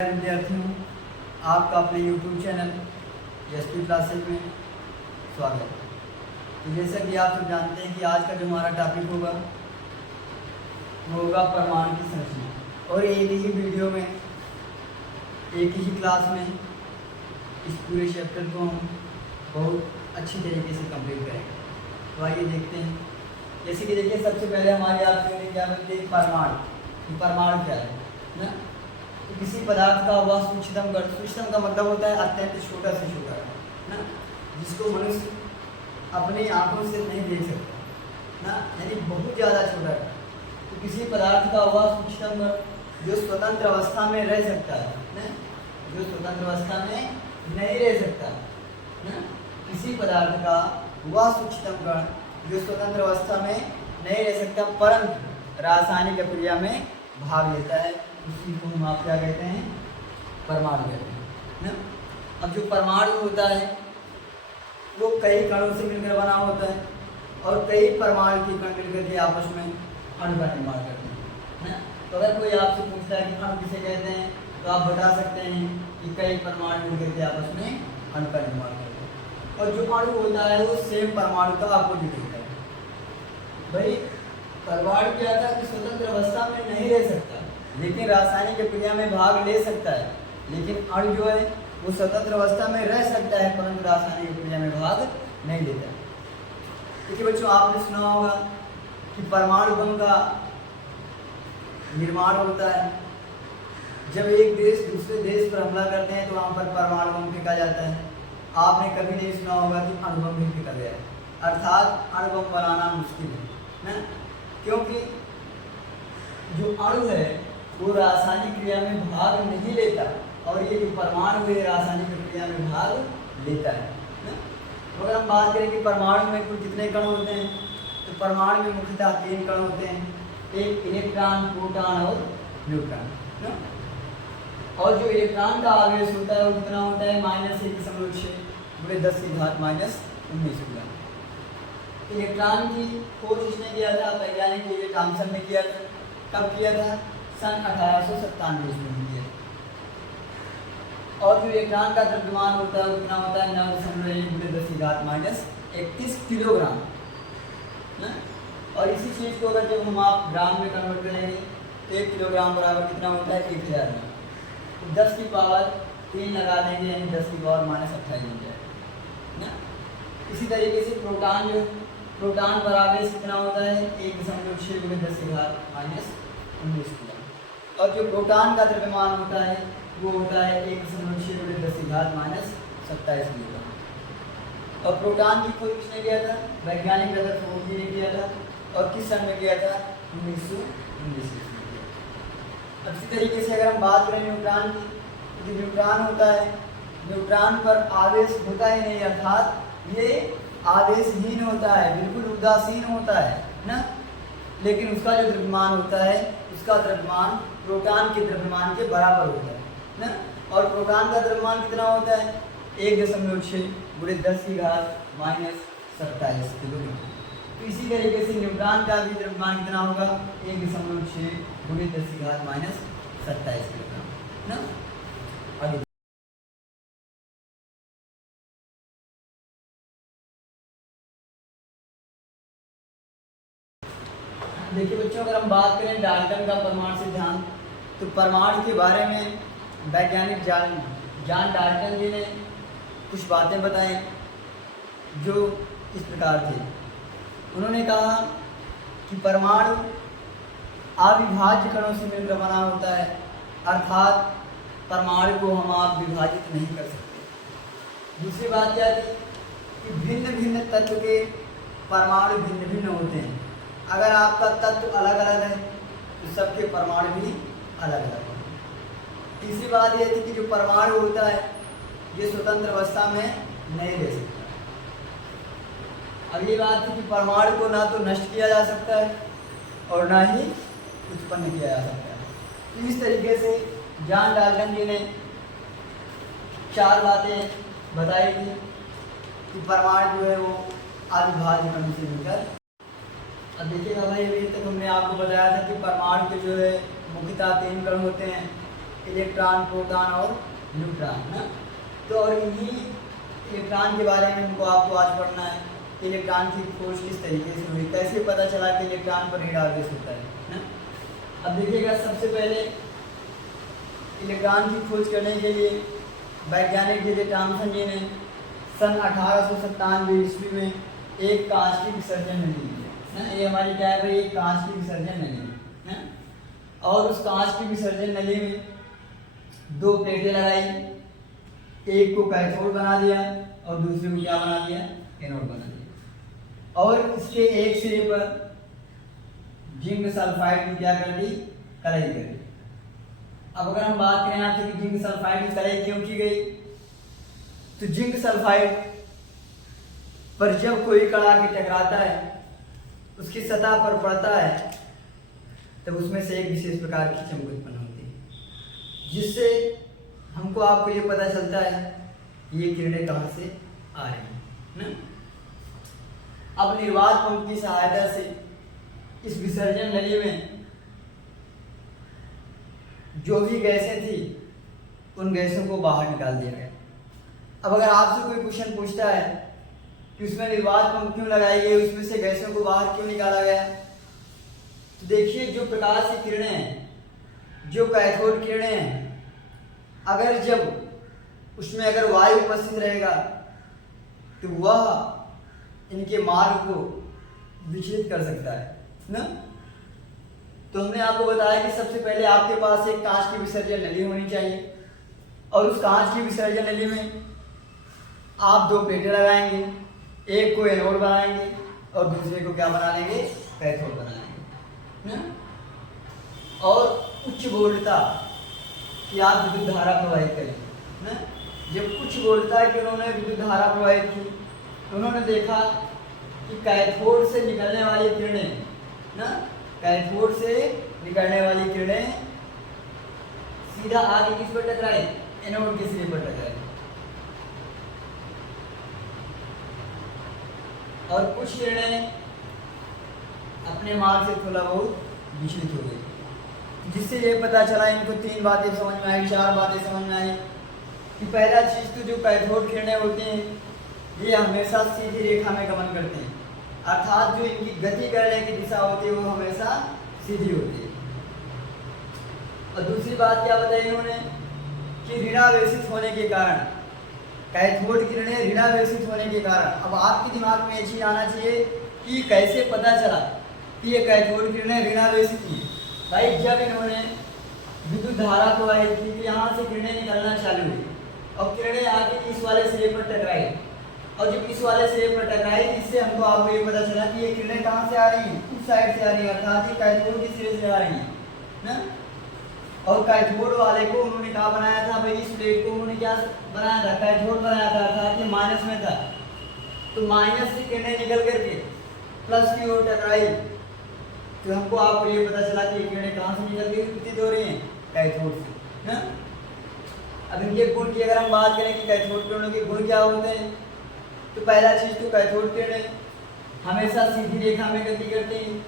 विद्यार्थियों, आपका अपने YouTube चैनल एसपी क्लासेज में स्वागत है। तो जैसा कि आप सब जानते हैं कि आज का जो हमारा टॉपिक होगा वो होगा परमाणु की संरचना। और एक ही वीडियो में, एक ही क्लास में इस पूरे चैप्टर को हम बहुत अच्छी तरीके से कंप्लीट करेंगे। तो आइए देखते हैं। जैसे कि देखिए, सबसे पहले हमारी आपसे क्या बोलते हैं, परमाणु। परमाणु क्या है ना? तो किसी पदार्थ का वह सूक्ष्मतम कण, सूक्ष्मतम का मतलब होता है अत्यंत छोटा से छोटा ना, जिसको मनुष्य अपनी आंखों से नहीं देख सकता ना, यानी बहुत ज़्यादा छोटा है। तो किसी पदार्थ का वह सूक्ष्मतम कण जो स्वतंत्र अवस्था में रह सकता है ना, जो स्वतंत्र अवस्था में नहीं रह सकता ना, किसी पदार्थ का वह सूक्ष्मतम कण जो स्वतंत्र अवस्था में नहीं रह सकता परंतु रासायनिक क्रिया में भाग लेता है, उसी को हम आप क्या कहते हैं, परमाणु कहते हैं ना। अब जो परमाणु होता है वो कई कणों से मिलकर बना होता है और कई परमाणु के कण मिलकर के आपस में अणु का निर्माण करते हैं ना। तो अगर कोई आपसे पूछता है कि अणु किसे कहते हैं, तो आप बता सकते हैं कि कई परमाणु मिलकर के आपस में अणु का निर्माण करते हैं। और जो अणु होता है वो सेम परमाणु का अपोजिट होता है। भाई परमाणु क्या था कि स्वतंत्र अवस्था में नहीं रह सकता लेकिन रासायनिक क्रिया में भाग ले सकता है, लेकिन अणु जो है वो स्वतंत्र अवस्था में रह सकता है परंतु रासायनिक क्रिया में भाग नहीं लेता। देखिए बच्चों, आपने सुना होगा कि परमाणु बम का निर्माण होता है। जब एक देश दूसरे देश पर हमला करते हैं तो वहाँ पर परमाणु बम फेंका जाता है। आपने कभी नहीं सुना होगा कि अणु बम भी फेंका गया है, अर्थात अणु बम बनाना मुश्किल है ना, क्योंकि जो अणु है वो रासायनिक क्रिया में भाग नहीं लेता और ये जो परमाणु है रासायनिक क्रिया में भाग लेता है ना। तो अगर हम बात करें कि परमाणु में कुल कितने कण होते हैं, तो परमाणु में मुख्यतः 3 कण होते हैं, एक इलेक्ट्रॉन, प्रोटॉन और न्यूट्रॉन ना। और जो इलेक्ट्रॉन का आवेश होता है वो कितना होता है, -1.6 × 10⁻⁻19 कूलम। इलेक्ट्रॉन की खोज किसने किया था, वैज्ञानिक विलियम थॉमसन ने किया था। कब किया था, सन 1897 में किया। और जो इलेक्ट्रॉन का द्रव्यमान होता है वो कितना होता है, 9.1 × 10⁻31 किलोग्राम ना। और इसी चीज़ को अगर जब हम आप ग्राम में कन्वर्ट करेंगे तो 1 किलोग्राम बराबर कितना होता है, 1000 में। तो 10 की पावर 3 लगा देंगे यानी 10 की पावर -28 हो जाएगा ना। इसी तरीके से प्रोटॉन जो प्रोटॉन पर आवेश कितना होता है, 1.6 × 10⁻⁻19 कूलम। और जो प्रोटॉन का द्रव्यमान होता है वो होता है 1.6 × 10⁻27 किलोग्राम। और प्रोटॉन की खोज किसने किया था, वैज्ञानिक रदरफोर्ड ने किया था। और किस सन में किया था, 1919 में किया। अब इसी तरीके से अगर हम बात करें न्यूट्रॉन की, तो जो न्यूट्रॉन होता है, न्यूट्रॉन पर आवेश होता ही नहीं, अर्थात ये आवेशहीन होता है, बिल्कुल उदासीन होता है ना। लेकिन उसका जो द्रव्यमान होता है उसका द्रव्यमान प्रोटॉन के द्रव्यमान के बराबर होता है ना। और प्रोटॉन का द्रव्यमान कितना होता है, 1.6 × 10⁻⁻27 किलोग्राम। तो इसी तरीके से न्यूट्रॉन का भी द्रव्यमान कितना होगा, 1.6 × 10⁻⁻27 किलोग्राम ना। आगे देखिए बच्चों, अगर हम बात करें डाल्टन का परमाणु सिद्धांत, तो परमाणु के बारे में वैज्ञानिक जॉन डाल्टन जी ने कुछ बातें बताई जो इस प्रकार थी। उन्होंने कहा कि परमाणु अविभाज्य कणों से मिलकर बना होता है, अर्थात परमाणु को हम आप विभाजित नहीं कर सकते। दूसरी बात क्या थी कि भिन्न भिन्न तत्व के परमाणु भिन्न भिन्न होते हैं। अगर आपका तत्व अलग अलग है तो सबके परमाणु भी अलग अलग होंगे। तीसरी बात यह थी कि जो परमाणु होता है ये स्वतंत्र अवस्था में नहीं रह सकता। अब ये बात थी कि परमाणु को ना तो नष्ट किया जा सकता है और ना ही उत्पन्न किया जा सकता है। तो इस तरीके से जॉन डाल्टन जी ने 4 बातें बताई थी कि परमाणु जो है वो अविभाज्य कणों से मिलकर। अब देखिएगा भाई, अभी तक हमने आपको बताया था कि परमाणु के जो है मुख्यतः 3 कण होते हैं, इलेक्ट्रॉन, प्रोटॉन और न्यूट्रॉन ना। तो और इन्हीं इलेक्ट्रॉन के बारे में हमको आपको आज पढ़ना है कि इलेक्ट्रॉन की खोज किस तरीके से हुई, कैसे पता चला कि इलेक्ट्रॉन पर ऋण आवेश होता है ना। अब देखिएगा, सबसे पहले इलेक्ट्रॉन की खोज करने के लिए वैज्ञानिक जे थॉमसन जी ने सन 1897 ईस्वी में एक कांच की विसर्जन नली ना, ये हमारी क्या है भाई, एक कांच की विसर्जन नली ना। और उस कांच की विसर्जन नली में 2 प्लेटें लगाई, एक को कैथोड बना दिया और दूसरे को क्या बना दिया, एनोड बना दिया। और इसके एक सिरे पर जिंक सल्फाइड की क्या कर दी, कलाई कर दी। अब अगर हम बात करें आपसे कि जिंक सल्फाइड की कलाई क्यों की गई, तो जिंक सल्फाइड पर जब कोई कण के टकराता है, उसकी सतह पर पड़ता है, तब उसमें से एक विशेष प्रकार की चमक उत्पन्न होती है, जिससे हमको आपको ये पता चलता है कि ये किरणें कहाँ से आ रही हैं ना। अब निर्वात पंप की सहायता से इस विसर्जन नली में जो भी गैसें थी, उन गैसों को बाहर निकाल दिया गया। अब अगर आपसे कोई क्वेश्चन पूछता है कि उसमें निर्वात पंप क्यों लगाई गई, उसमें से गैसों को बाहर क्यों निकाला गया, तो देखिए, जो प्रकाश की किरणें हैं, जो कैथोड किरणें हैं, अगर जब उसमें अगर वायु उपस्थित रहेगा तो वह इनके मार्ग को विचलित कर सकता है ना। तो हमने आपको बताया कि सबसे पहले आपके पास एक कांच की विसर्जन नली होनी चाहिए, और उस कांच की विसर्जन नली में आप 2 प्लेटें लगाएंगे, एक को एनोड बनाएंगे और दूसरे को क्या बना लेंगे, कैथोड बना लेंगे ना। और उच्च वोल्टता कि आप विद्युत धारा प्रवाहित करें ना। जब उच्च वोल्टता की उन्होंने विद्युत धारा प्रवाहित की, तो उन्होंने देखा कि कैथोड से निकलने वाली किरणें ना, कैथोड से निकलने वाली किरणें सीधा आगे किस पर टकराए, एनोड के सिरे पर टकराए। और कुछ किरणें अपने मार्ग से थोड़ा बहुत विचलित हो गई, जिससे ये पता चला, इनको 3 बातें समझ में आई, 4 बातें समझ में आई कि पहला चीज़ तो जो कैथोड किरणें होती हैं, ये हमेशा सीधी रेखा में गमन करते हैं, अर्थात जो इनकी गति करने की दिशा होती है वो हमेशा सीधी होती है। और दूसरी बात क्या बताई इन्होंने कि ऋणावेशित होने के कारण, कैथोड किरणें ऋणावेशित होने के कारण, अब आपके दिमाग में ये चीज़ आना चाहिए कि कैसे पता चला कि ये कैथोड किरणें ऋणावेशित हुई। भाई, जब इन्होंने विद्युत धारा प्रवाहित की, यहाँ से किरणें निकलना चालू हुई और किरणें आके इस वाले सिरे पर टकराई, और जब इस वाले सिरे पर टकराई, इससे हमको आपको ये पता चला कि ये किरणें कहाँ से आ रही हैं, उस साइड से आ रही है, अर्थात ये कैथोड के सिरे से आ रही है ना। और कैथोड वाले को उन्होंने क्या बनाया था भाई, इस प्लेट को उन्होंने क्या बनाया था, कैथोड बनाया था, अर्थात ये माइनस में था, तो माइनस से किरणें निकल करके प्लस की ओर टकराई, तो हमको आपको ये पता चला कि ये किरणें कहाँ से निकल के विद्युत हो रही हैं, कैथोड से ना। अब इनके गुण की अगर हम बात करें कि कैथोड किरणों के गुण क्या होते हैं, तो पहला चीज़ तो कैथोड किरणें हमेशा सीधी रेखा में गति करती हैं,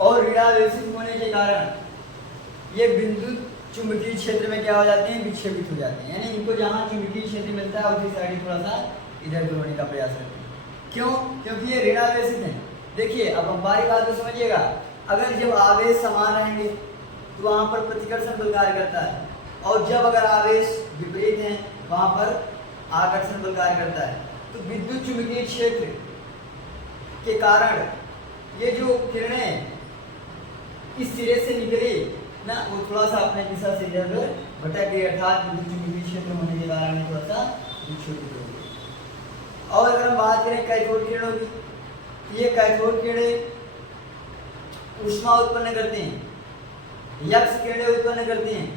और ऋणावेशित होने के कारण ये विद्युत चुंबकीय क्षेत्र में क्या हो जाते हैं, विक्षेपित हो जाते हैं, यानी इनको जहाँ चुंबकीय क्षेत्र मिलता है उसी साइड थोड़ा सा इधर उधर होने का प्रयास करते हैं। क्यों? क्योंकि ये ऋणावेशित हैं। देखिए, अब हमारी बात को समझिएगा, अगर जब आवेश समान रहेंगे तो वहाँ पर प्रतिकर्षण बल कार्य करता है, और जब अगर आवेश विपरीत हैं वहाँ पर आकर्षण बल कार्य करता है। तो विद्युत चुंबकीय क्षेत्र के कारण ये जो किरणें इस सिरे से निकली ना, वो थोड़ा सा अपने दिशा से इधर उधर भटक गई, अर्थात विद्युत चुंबकीय क्षेत्र होने के कारण थोड़ा सा विक्षेपित हो गई। और अगर हम बात करें कैथोड किरणों की, ये कैथोड किरणें ऊष्मा उत्पन्न करती हैं, यक्स किरणें उत्पन्न करती हैं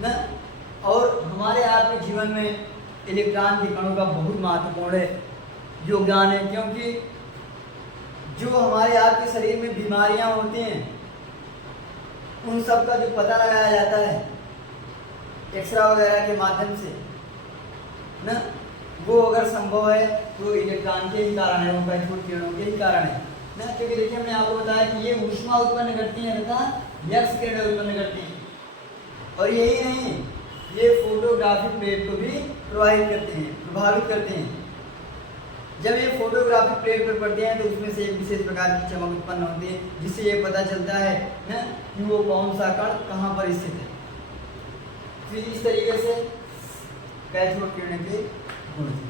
ना। और हमारे आपके जीवन में इलेक्ट्रॉन के कणों का बहुत महत्वपूर्ण योगदान है, क्योंकि जो हमारे आपके शरीर में बीमारियां होती हैं, उन सब का जो पता लगाया जाता है एक्सरे वगैरह के माध्यम से ना, वो अगर संभव है तो इलेक्ट्रॉन के ही कारण है, वो कैथोड किरणों के ही कारण है ना। क्योंकि देखिए, हमने आपको बताया कि ये ऊष्मा उत्पन्न करती हैं तथा यक्स किरणें उत्पन्न करती हैं। और यही नहीं, ये फोटोग्राफिक प्लेट को भी प्रभावित करते हैं। जब ये फोटोग्राफिक प्लेट पर पड़ते हैं तो उसमें से एक विशेष प्रकार की चमक उत्पन्न होती है, जिससे ये पता चलता है ना कि वो कौन सा कण कहाँ पर स्थित है। फिर इस तरीके से कैथोड किरणें के गुण थे।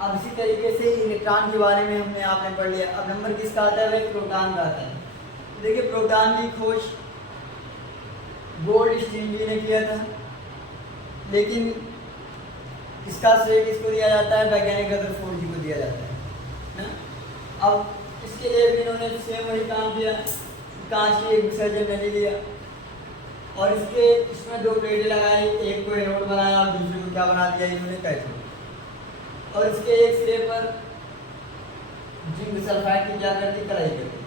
अब इसी तरीके से इलेक्ट्रॉन के बारे में हमने आपने पढ़ लिया। अब नंबर किसका आता है? वह प्रोटॉन का आता है। देखिए, प्रोटॉन की खोज गोल्डस्टीन जी ने किया था, लेकिन इसका श्रेय किसको दिया जाता है? वैज्ञानिक रदरफोर्ड जी को दिया जाता है ना। अब इसके लिए भी इन्होंने सेम वही काम किया, कांच की एक विसर्जन नली लिया और इसमें 2 प्लेटें लगाई, एक को एनोड बनाया और दूसरे को क्या बना दिया इन्होंने? कैथोड। और इसके एक सिरे पर जिंक सल्फाइड की क्या करती? कलाई करती।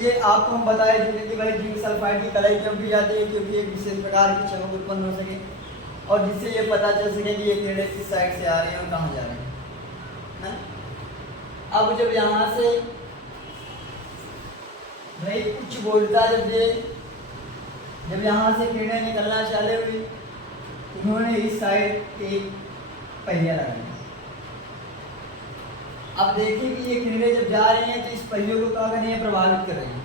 ये आपको हम बताए थे कि भाई जिंक सल्फाइड की कलाई क्यों की जाती है? क्योंकि एक विशेष प्रकार की चमक उत्पन्न हो सके और जिससे ये पता चल सके कि ये किरणें किस साइड से आ रही हैं और कहाँ जा रही हैं। अब जब यहाँ से भाई उच्च वोल्टता जब यहाँ से किरणें निकलना चालू हुई, उन्होंने इस साइड एक पहिया लगाया। अब देखिए कि ये किरणें जब जा रही हैं तो इस पहियों को क्या कर रही हैं? प्रभावित कर रही हैं।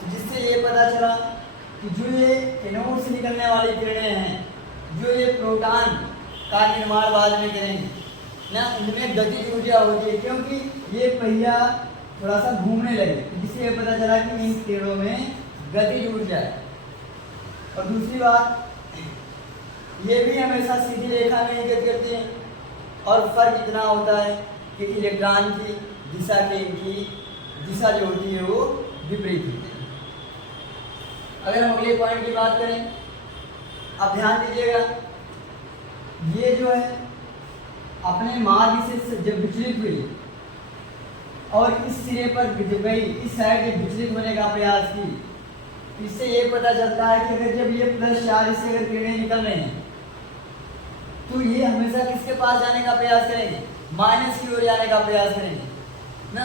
तो जिससे ये पता चला कि जो ये एनोड से निकलने वाली किरणें हैं, जो ये प्रोटॉन का निर्माण बाद में करेंगे ना, इनमें गतिज ऊर्जा होती है, क्योंकि ये पहिया थोड़ा सा घूमने लगे, जिससे ये पता चला कि इन किरणों में गतिज ऊर्जा है। और दूसरी बात, ये भी हमेशा सीधी रेखा में ही गति करती हैं और फर्क इतना होता है कि इलेक्ट्रॉन की इनकी दिशा जो होती है वो विपरीत होती है। अगर हम अगले पॉइंट की बात करें, अब ध्यान दीजिएगा, ये जो है अपने मार्ग से जब विचलित हुई और इस सिरे पर जब गई, इस साइड से विचलित होने का प्रयास की, इससे ये पता चलता है कि अगर जब ये प्लस चार्ज से अगर किरणें निकल रही हैं तो ये हमेशा किसके पास जाने का प्रयास करेंगे? माइनस की ओर जाने का प्रयास करेंगे ना।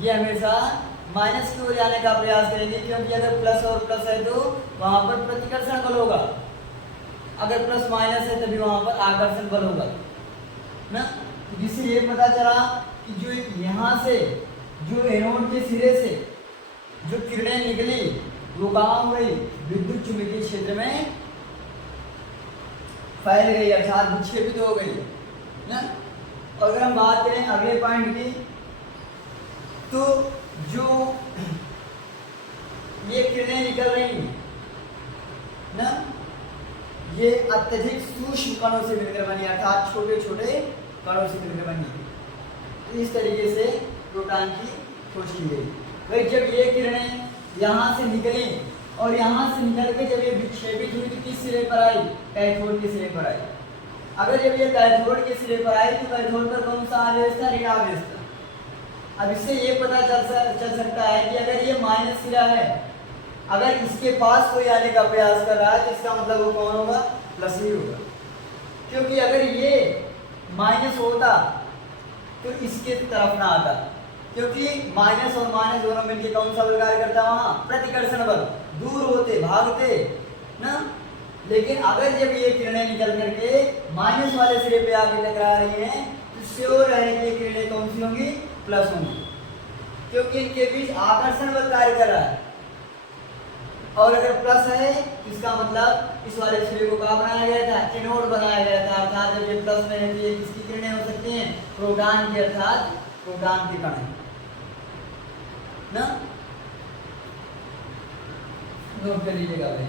ये हमेशा माइनस की ओर जाने का प्रयास करेंगे, क्योंकि अगर प्लस और प्लस है तो वहां पर प्रतिकर्षण बल होगा, अगर प्लस माइनस है तभी वहां पर आकर्षण बल होगा ना। जिससे ये पता चला कि जो यहाँ से जो एनोड के सिरे से जो किरणें निकली वो कहाँ हो गई? विद्युत चुंबकीय क्षेत्र में फैल गई, अर्थात विक्षेपित हो गई ना। अगर हम बात करें अगले पॉइंट की, तो जो ये किरणें निकल रही ना, ये अत्यधिक सूक्ष्म कणों से मिलकर बनी, अर्थात छोटे छोटे कणों से मिलकर बनी। तो इस तरीके से प्रोटॉन की खोज की गई। भाई जब ये किरणें यहाँ से निकली और यहाँ से निकल के जब ये विक्षेपित हुई तो किस सिरे पर आई? कैथोड के सिरे पर आई। अगर जब ये कैथोड के सिरे पर आई तो कैथोड पर कौन सा आवेश था? ऋण आवेश था। अब इससे ये पता चल सकता है कि अगर ये माइनस सिरा है, अगर इसके पास कोई आने का प्रयास कर रहा है तो इसका मतलब वो कौन होगा? प्लस ही होगा, क्योंकि अगर ये माइनस होता तो इसके तरफ ना आता, क्योंकि माइनस और माइनस दोनों मिलकर कौन सा बल कार्य करता है? वहां प्रतिकर्षण बल, दूर होते भागते ना। लेकिन अगर जब ये किरणें निकल करके माइनस वाले सिरे पे आके टकरा रही हैं तो श्योर है कि ये किरणें कौन सी होंगी? प्लस होंगी, क्योंकि इनके बीच आकर्षण बल कार्य कर रहा है। और अगर प्लस है तो इसका मतलब इस वाले सिरे को क्या बनाया गया था? एनोड बनाया गया था। अर्थात जब ये प्लस में है तो ये किसकी किरणें हो सकती हैं? प्रोटॉन की, अर्थात प्रोटॉन के कण ना। नोट कर लीजिएगा भाई।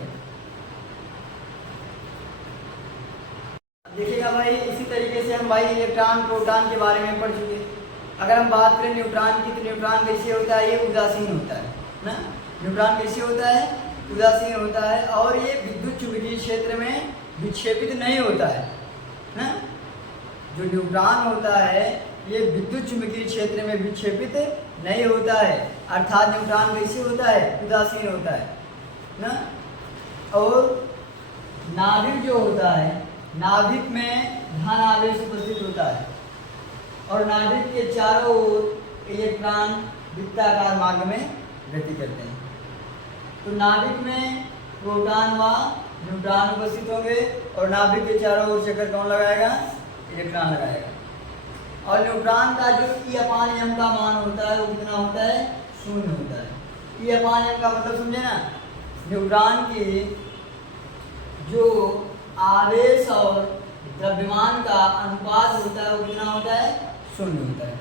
देखिएगा भाई, इसी तरीके से हम भाई इलेक्ट्रॉन प्रोटॉन के बारे में पढ़ चुके। अगर हम बात करें न्यूट्रॉन की, तो न्यूट्रॉन कैसे होता है? ये उदासीन होता है ना। न्यूट्रॉन कैसे होता है? उदासीन होता है और ये विद्युत चुंबकीय क्षेत्र में विक्षेपित नहीं होता है ना। जो न्यूट्रॉन होता है ये विद्युत चुंबकीय क्षेत्र में विक्षेपित नहीं होता है, अर्थात न्यूट्रॉन कैसे होता है? उदासीन होता है ना। और नाभिक जो होता है, नाभिक में धन आवेश उपस्थित होता है और नाभिक के चारों ओर इलेक्ट्रॉन वृत्ताकार मार्ग में गति करते हैं। तो नाभिक में प्रोटॉन व न्यूट्रॉन उपस्थित होंगे और नाभिक के चारों ओर चक्कर कौन लगाएगा? इलेक्ट्रॉन लगाएगा। और न्यूट्रॉन का जो E/m का मान होता है वो कितना होता है? 0 होता है। E/m का मतलब समझे ना, न्यूट्रॉन की जो आवेश और द्रव्यमान का अनुपात होता है वो कितना होता है? 0 होता है।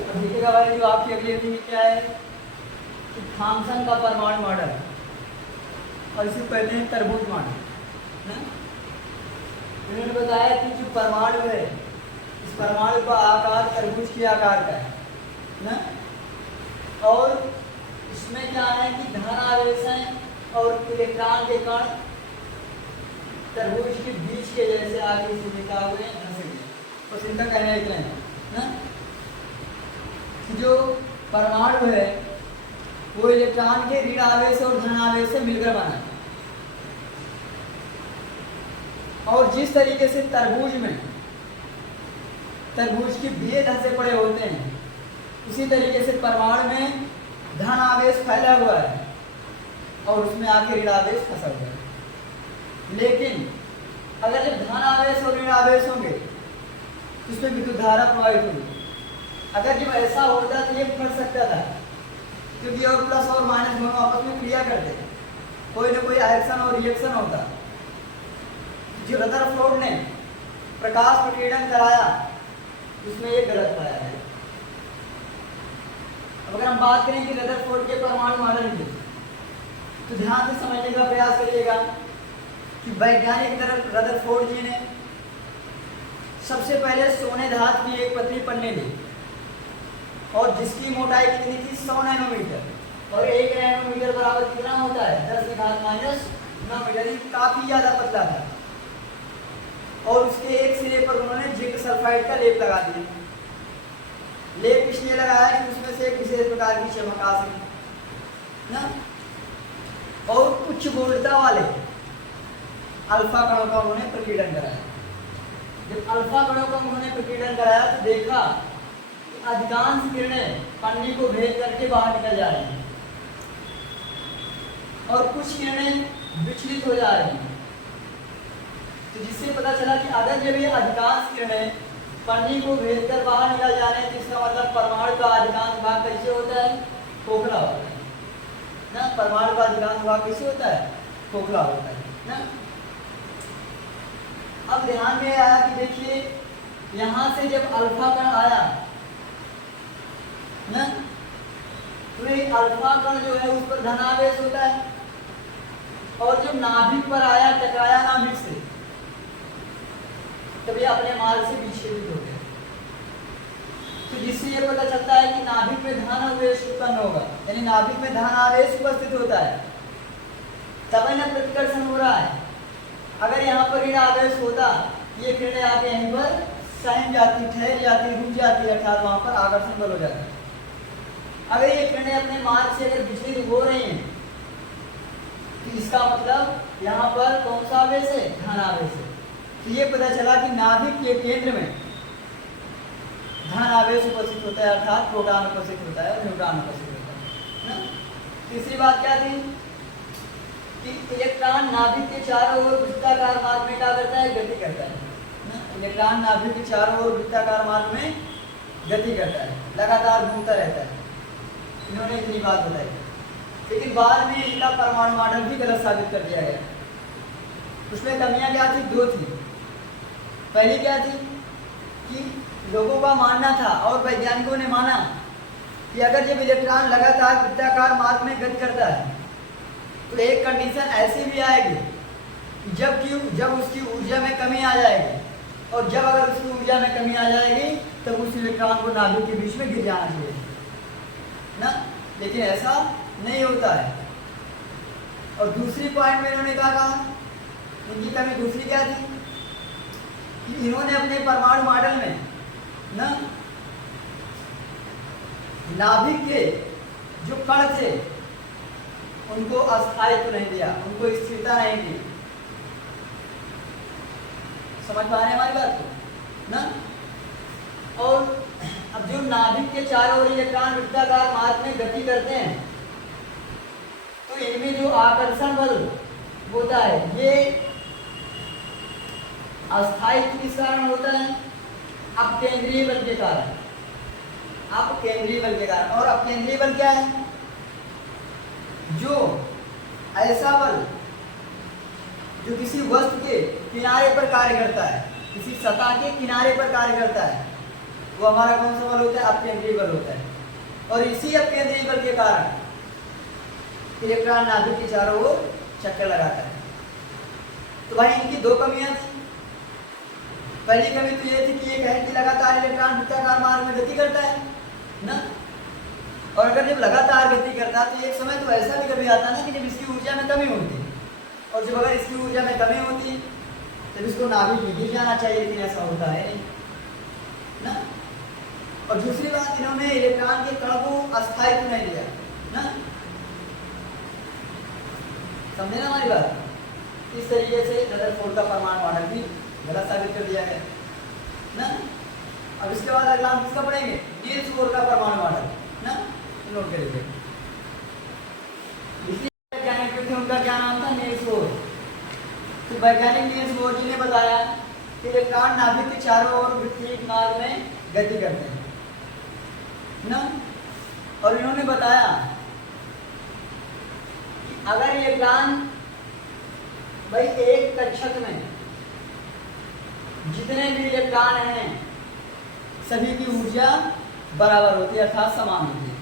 अब देखिएगा भाई, जो आपकी अगली अगली क्या है कि थॉम्सन का परमाणु मॉडल, और इसे कहते हैं तरबूज मॉडल ना। उन्होंने बताया कि जो परमाणु है, इस परमाणु का आकार तरबूज के आकार का है ना, और इसमें क्या है कि धन आवेश हैं और इलेक्ट्रॉन के कण तरबूज के बीच के जैसे आगे से टिका हुए धंसे हुए। बस इनका कहना है इतना है ना कि जो परमाणु है वो इलेक्ट्रॉन के ऋण आवेश और धन आवेश से मिलकर बना है। और जिस तरीके से तरबूज के बिये धंसे पड़े होते हैं, उसी तरीके से परमाणु में धन आवेश फैला हुआ है और उसमें आके ऋण आवेश फंसा हुआ है। लेकिन अगर जब धन आवेश और ऋण आवेश होंगे तो उसमें विद्युत धारा प्रवाहित होगी। अगर जब ऐसा होता तो ये फट सकता था, क्योंकि और प्लस और माइनस दोनों आपस में क्रिया करते हैं, कोई ना कोई एक्शन और रिएक्शन होता। जो रदरफोर्ड ने प्रकाश प्रकीर्णन कराया उसमें ये गलत पाया है। अब अगर हम बात करें कि रदरफोर्ड के परमाणु मॉडल की, तो ध्यान से समझने का प्रयास करिएगा कि वैज्ञानिक रदरफोर्ड जी ने सबसे पहले सोने धातु की एक पतली पन्नी ली और जिसकी मोटाई कितनी थी? 100 नैनोमीटर। और 1 नैनोमीटर बराबर कितना होता है? 10⁻⁹ मीटर। काफी ज्यादा पतला था। और उसके एक सिरे पर उन्होंने जिंक सल्फाइड का लेप लगा दिया। लेप इसलिए लगाया कि उसमें से एक विशेष प्रकार की चमक आ सके ना। और उच्च गोलता वाले अल्फा कणों का उन्होंने प्रकीर्णन कराया। जब अल्फा कणों का उन्होंने प्रकीर्णन कराया तो देखा कि अधिकांश किरणें पन्नी को भेद करके बाहर निकल जा रही हैं और कुछ किरणें विचलित हो जा रही हैं। तो जिससे पता चला कि अगर जब ये अधिकांश किरणें पन्नी को भेद कर बाहर निकल जा रहे हैं तो इसका मतलब परमाणु का अधिकांश भाग कैसे होता है? खोखला होता है ना। परमाणु का अधिकांश भाग कैसे होता है? खोखला होता है ना। अब ध्यान में आया कि देखिए यहां से जब अल्फा कण आया ना, तो ये अल्फा कण जो है उस पर धनावेश होता है, और जब नाभिक पर आया, टकराया नाभिक से, तब ये अपने मार्ग से विच्छेदित हो गया। तो जिससे ये पता चलता है कि नाभिक में धन आवेश उत्पन्न होगा, यानी नाभिक में धन आवेश उपस्थित होता है, तब ना प्रतिकर्षण हो रहा है। अगर यहाँ पर ऋण आवेश होता, ये किरणें आके यहीं पर सहम जाती, ठहर जाती, रुक जाती, अर्थात वहां पर आकर्षण बल हो जाता है। अगर ये किरणें अपने मार्ग से अगर विचलित हो रही हैं तो इसका मतलब यहाँ पर कौन सा आवेश है? धन आवेश है। तो ये पता चला कि नाभिक के केंद्र में धन आवेश उपस्थित होता है, अर्थात प्रोटॉन उपस्थित होता है और न्यूट्रॉन उपस्थित होता है। तीसरी बात क्या थी कि इलेक्ट्रॉन नाभिक के चारों ओर वृत्ताकार मार्ग में क्या करता है? गति करता है ना। इलेक्ट्रॉन नाभिक के चारों ओर वृत्ताकार मार्ग में गति करता है, लगातार घूमता रहता है। इन्होंने इतनी बात बताई, लेकिन बाद में इनका परमाणु मॉडल भी गलत साबित कर दिया गया। उसमें कमियां क्या थी? 2 थी। पहली क्या थी कि लोगों का मानना था और वैज्ञानिकों ने माना कि अगर जब इलेक्ट्रॉन लगातार वृत्ताकार मार्ग में गति करता है तो एक कंडीशन ऐसी भी आएगी कि जब उसकी ऊर्जा में कमी आ जाएगी, और जब अगर उसकी ऊर्जा में कमी आ जाएगी तब उस इलेक्ट्रॉन को नाभिक के बीच में गिर जाना चाहिए ना। लेकिन ऐसा नहीं होता है। और दूसरी पॉइंट में इन्होंने क्या कहा, इनकी कमी दूसरी क्या थी कि इन्होंने अपने परमाणु मॉडल में ना नाभिक के जो कण थे उनको अस्थायित्व नहीं दिया, उनको स्थिरता नहीं दी। समझ पा रहे हैं हमारी बात को ना। और अब जो नाभिक के चारों ओर इलेक्ट्रॉन वृत्ताकार मार्ग में गति करते हैं, तो इनमें जो आकर्षण बल होता है ये अस्थायी किस कारण होता है? अपकेंद्रीय बल के कारण। अपकेंद्रीय बल के कारण। और अपकेंद्रीय बल क्या है? जो ऐसा बल जो किसी वस्तु के किनारे पर कार्य करता है, किसी सतह के किनारे पर कार्य करता है, वो हमारा कौन सा बल होता है? अपकेंद्रीय बल होता है। और इसी अपकेंद्रीय बल के कारण इलेक्ट्रॉन नाभिक के चारों ओर चक्कर लगाता है। तो भाई इनकी दो कमियां थी। पहली कमी तो ये थी कि ये कहे कि लगातार इलेक्ट्रॉन वृत्ताकार मार्ग में गति करता है ना, और अगर जब लगातार गति करता है तो एक समय तो ऐसा भी कभी आता ना कि जब इसकी ऊर्जा में कमी होती है, और जब अगर इसकी ऊर्जा में कमी होती है तब इसको नाभिक में गिर जाना चाहिए, लेकिन ऐसा होता है नहीं ना। और दूसरी बात, इन्होंने इलेक्ट्रॉन के कण को अस्थायित्व नहीं दिया ना, समझे ना हमारी बात। इस तरीके से रदरफोर्ड का परमाणु मॉडल भी गलत साबित कर दिया गया ना। अब इसके बाद अगला हम किसका पढ़ेंगे? नील्स बोर का परमाणु मॉडल ना, नोट करिए। वैज्ञानिक थे, उनका क्या नाम था? Niels Bohr. तो वैज्ञानिक नील्स बोर जी ने बताया कि इलेक्ट्रॉन नाभिक के चारों ओर वृत्तीय मार्ग में गति करते हैं ना। और इन्होंने बताया कि अगर इलेक्ट्रॉन भाई एक कक्षक में जितने भी इलेक्ट्रॉन हैं सभी की ऊर्जा बराबर होती है, अर्थात समान होती है।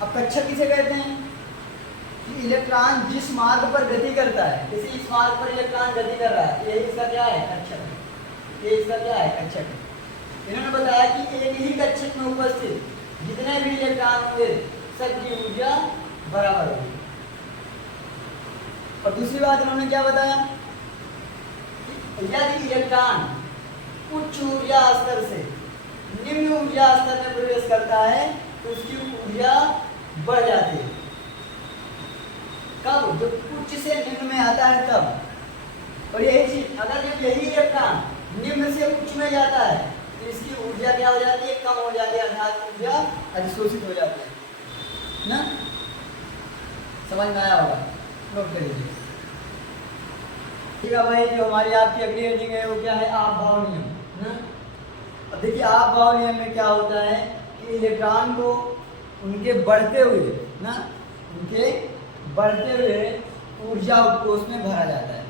अब कक्षक किसे कहते हैं? कि इलेक्ट्रॉन जिस मार्ग पर गति करता है, जैसे इस मार्ग पर इलेक्ट्रॉन गति कर रहा है, ये इसका क्या है? कक्षक है। ये इसका क्या है? कक्षक है। इन्होंने बताया कि एक ही कक्षक में उपस्थित जितने भी इलेक्ट्रॉन होंगे सबकी ऊर्जा बराबर होगी। और दूसरी बात इन्होंने क्या बताया? यदि इलेक्ट्रॉन उच्च ऊर्जा स्तर से निम्न ऊर्जा स्तर में प्रवेश करता है तो उसकी ऊर्जा बढ़ जाती है। कब? जब उच्च से निम्न में आता है तब। और यही चीज अगर जब यही इलेक्ट्रॉन निम्न से उच्च में जाता है तो इसकी ऊर्जा क्या हो जाती है? कम हो जाती है, अर्थात ऊर्जा अधिशोषित हो जाती है ना। समझ में आया होगा? नोट कर लीजिए। ठीक है भाई, जो हमारी आपकी अगली हेडिंग है वो क्या है? आप भाव नियम ना। अब देखिए आप भाव नियम में क्या होता है कि इलेक्ट्रॉन को उनके बढ़ते हुए ना, उनके बढ़ते हुए ऊर्जा कोष में भरा जाता है।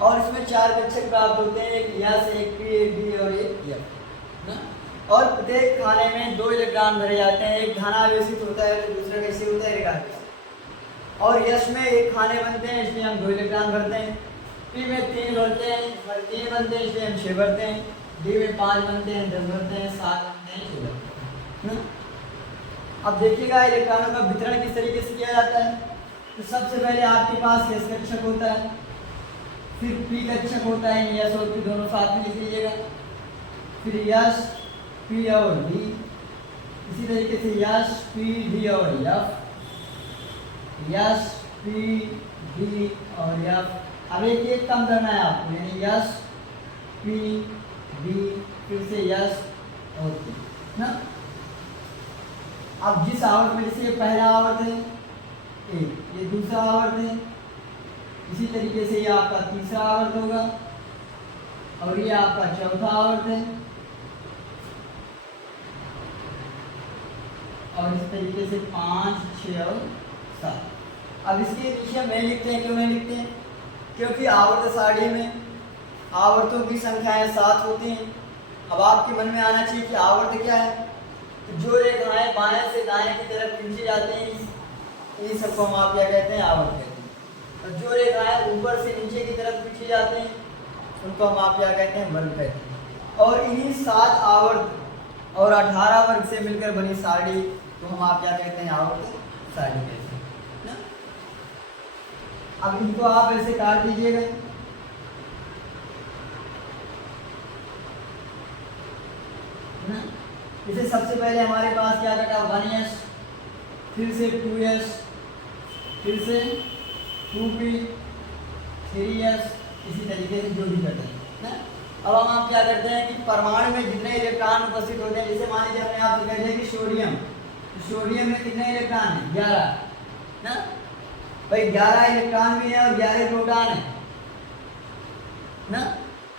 और इसमें चार कक्षक प्राप्त होते हैं, एक यस, एक पी, एक डी और एक एफ ना। और प्रत्येक खाने में दो इलेक्ट्रॉन भरे जाते हैं, एक धनावेशित होता है तो दूसरा कैसे होता है? ऋणावेशित। और यश में एक खाने बनते हैं इसलिए हम 2 इलेक्ट्रॉन भरते हैं, पी में 3 भरते हैं, 3 बनते हैं इसलिए हम 6 भरते हैं, डी में 5 बनते हैं, 10 भरते हैं, 7 बनते हैं, 6 भरते हैं। अब देखिएगा इलेक्ट्रॉनों का वितरण किस तरीके से किया जाता है। तो सबसे पहले आपके पास यस कक्षक होता है, फिर पी कक्षक होता है, यस और पी दोनों साथ में लिख लीजिएगा, फिर यस, पी और डी, इसी तरीके से यस, पी, डी और एफ, यस, पी, डी और एफ। अब एक कम करना है आपको, यानी यस, पी, डी, फिर से यस और पी ना। अब जिस आवर्त में, जैसे ये पहला आवर्त है एक, ये दूसरा आवर्त है, इसी तरीके से ये आपका तीसरा आवर्त होगा और ये आपका चौथा आवर्त है, और इस तरीके से 5, 6 और 7। अब इसके नीचे हम नहीं लिखते हैं, क्यों नहीं लिखते हैं? क्योंकि आवर्त सारणी में आवर्तों की संख्याएं 7 होती हैं। अब आपके मन में आना चाहिए कि आवर्त क्या है। तो जो रेखाएं बाएं से दाएं की तरफ खींची जाती हैं इन सबको हम आप क्या कहते हैं? आवर्त कहते हैं। और जो रेखाएं ऊपर से नीचे की तरफ खींची जाती हैं उनको हम आप क्या कहते हैं? वर्ग कहते हैं। और इन्हीं 7 आवर्त और 18 वर्ग से मिलकर बनी सारणी तो हम आप क्या कहते हैं? आवर्त सारणी कहते हैं ना। अब इनको आप ऐसे काट दीजिएगा, इसे सबसे पहले हमारे पास क्या कटा? 1s, फिर से 2s, फिर से 2p, 3s, इसी तरीके से जो भी कटे ना। अब हम क्या करते हैं कि परमाणु में जितने इलेक्ट्रॉन उपस्थित होते हैं, जैसे मान लीजिए हमने आपसे कह दिया कि सोडियम, तो सोडियम में कितने इलेक्ट्रॉन है? 11 ना भाई, 11 इलेक्ट्रॉन भी है और 11 प्रोटॉन है ना।